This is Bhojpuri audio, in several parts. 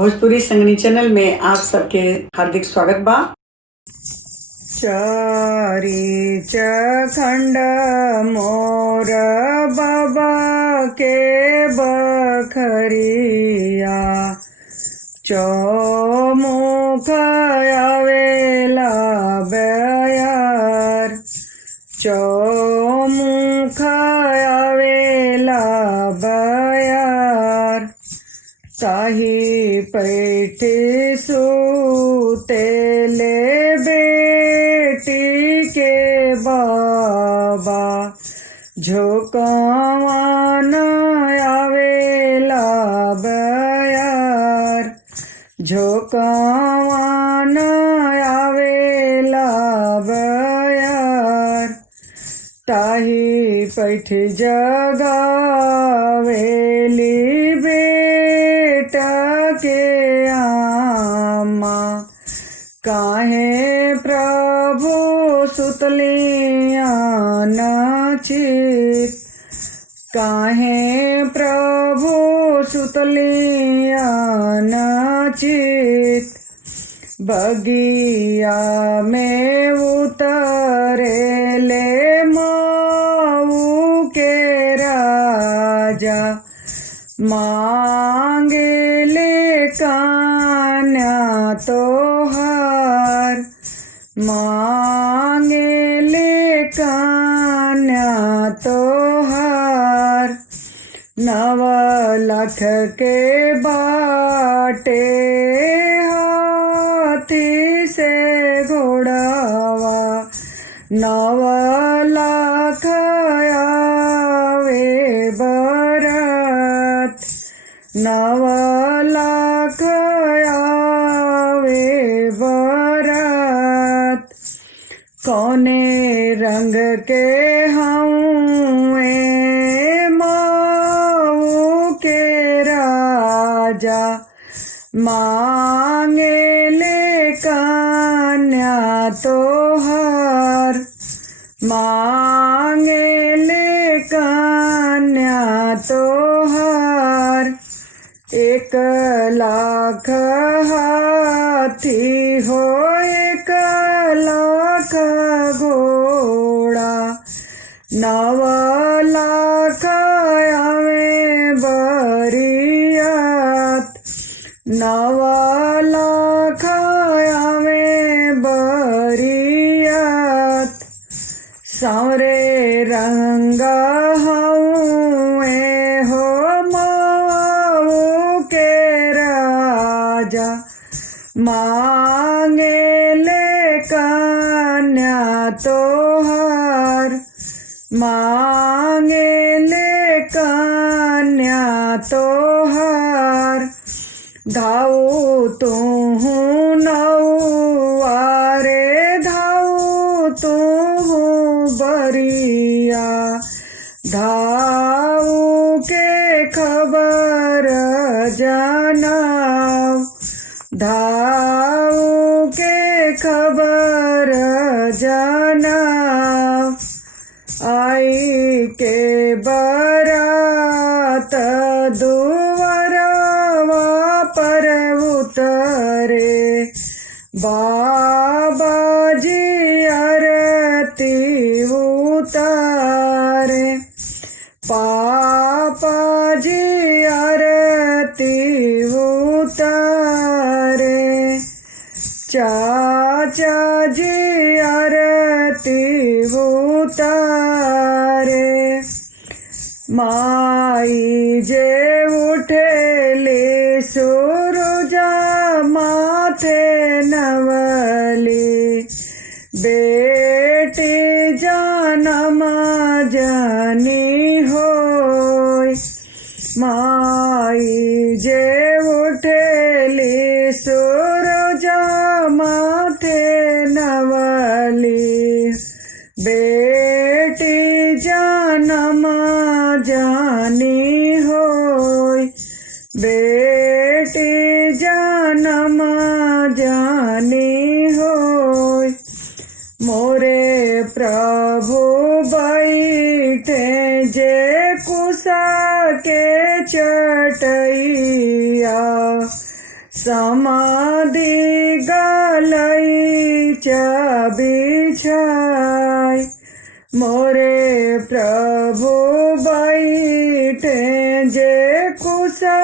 भोजपुरी संगनी चैनल में आप सबके हार्दिक स्वागत बा। चारी चखंड मोर बाबा के बखरिया, चौमुख आवेला बयार, चौमुख आवेला बयार, ताही पैठी सुतेले बेटी के बाबा, झोंकवान आवेला बयार, झोंकवान आवेला बयार, ताही पैठी जगावेली बेटा के आमा, काहे प्रभु सुतलिया नाचित, काहे प्रभु सुतलिया नाचित, बगिया में उतरेले माऊ के राजा, मांगेले कान्या तोहार, मांगेले कान्या तोहार, 9 लाख के बाटे हाथी से घोड़ावा, 9 लाख आवे बरत, 9 लाख आवे बरत, कौने रंग के हऊँ माऊ के राजा, मांगेले कान्या तोहार, मांगेले कान्या तोहार, 1 लाख हाथी हो 1 लाख घोड़ा, 9 लाख आवे बरियात, 9 लाख आवे बरियात, सावरे रंग हऊँ हो माऊ के राजा, मांगेले कान्या तोहार, मांगेले कान्या तोहार, धाऊ तूहू नौआरे, धाऊ तूहू बरिया, धाऊ के खबर जनाव, धाऊ के खबर जनाव, आई के बरात दुवरवा पर उतरे, बाबा जी आरती उतारे, पापा जी आरती उतारे, चाचा जी आरती उतारे, माई जे उठेली सूरजा माथे नवली, बेटी जनम जनी होय, माई जे उठेली सूरजा माथे नवली, बेटी जनम जानी होय, बेटी जनम जानी होय, मोरे प्रभु बैठे जे कुसा के चटैया, समाधि गलईचा बिछाय मोरे प्रभु बैठे जे कुसा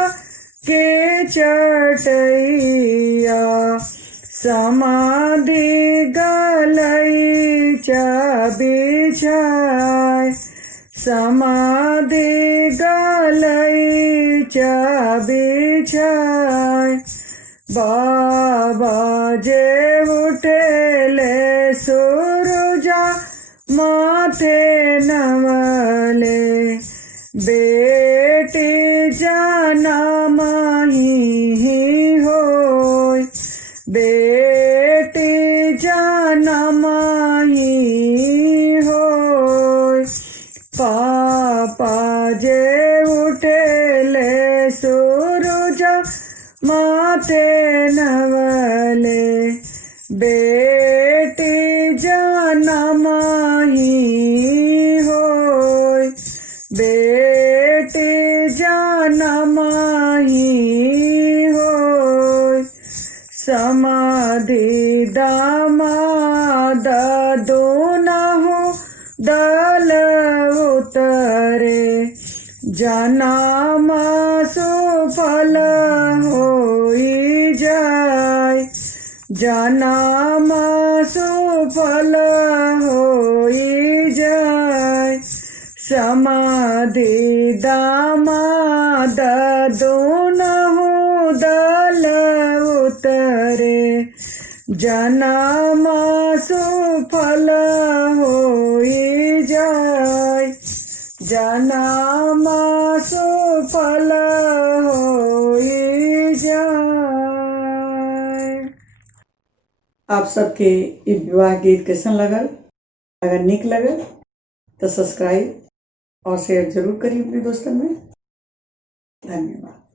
के चटैया समाधि गलईचा बिछाय समाधि गलईचा बिछाय बाबा जे उठेले सूरजा माथे नवले बेटी जन्माही होय बेटी जन्माही होय पापा जे उठेले सूरजा माथे नवले बेटी जन्माही होय बेटी जन्माही होय समाधि दामाद दोनहु दल उतरे जन्म सुफल होई जाय जन्म सुफल होई जाय समाधि दामाद दोनहु दल उतरे जन्म सुफल होई जाय जन्म सुफल होई जाय। आप सबके ई विवाह गीत कैसन लगल? अगर निक लगल तो सब्सक्राइब और शेयर जरूर करिए अपने दोस्तन में। धन्यवाद।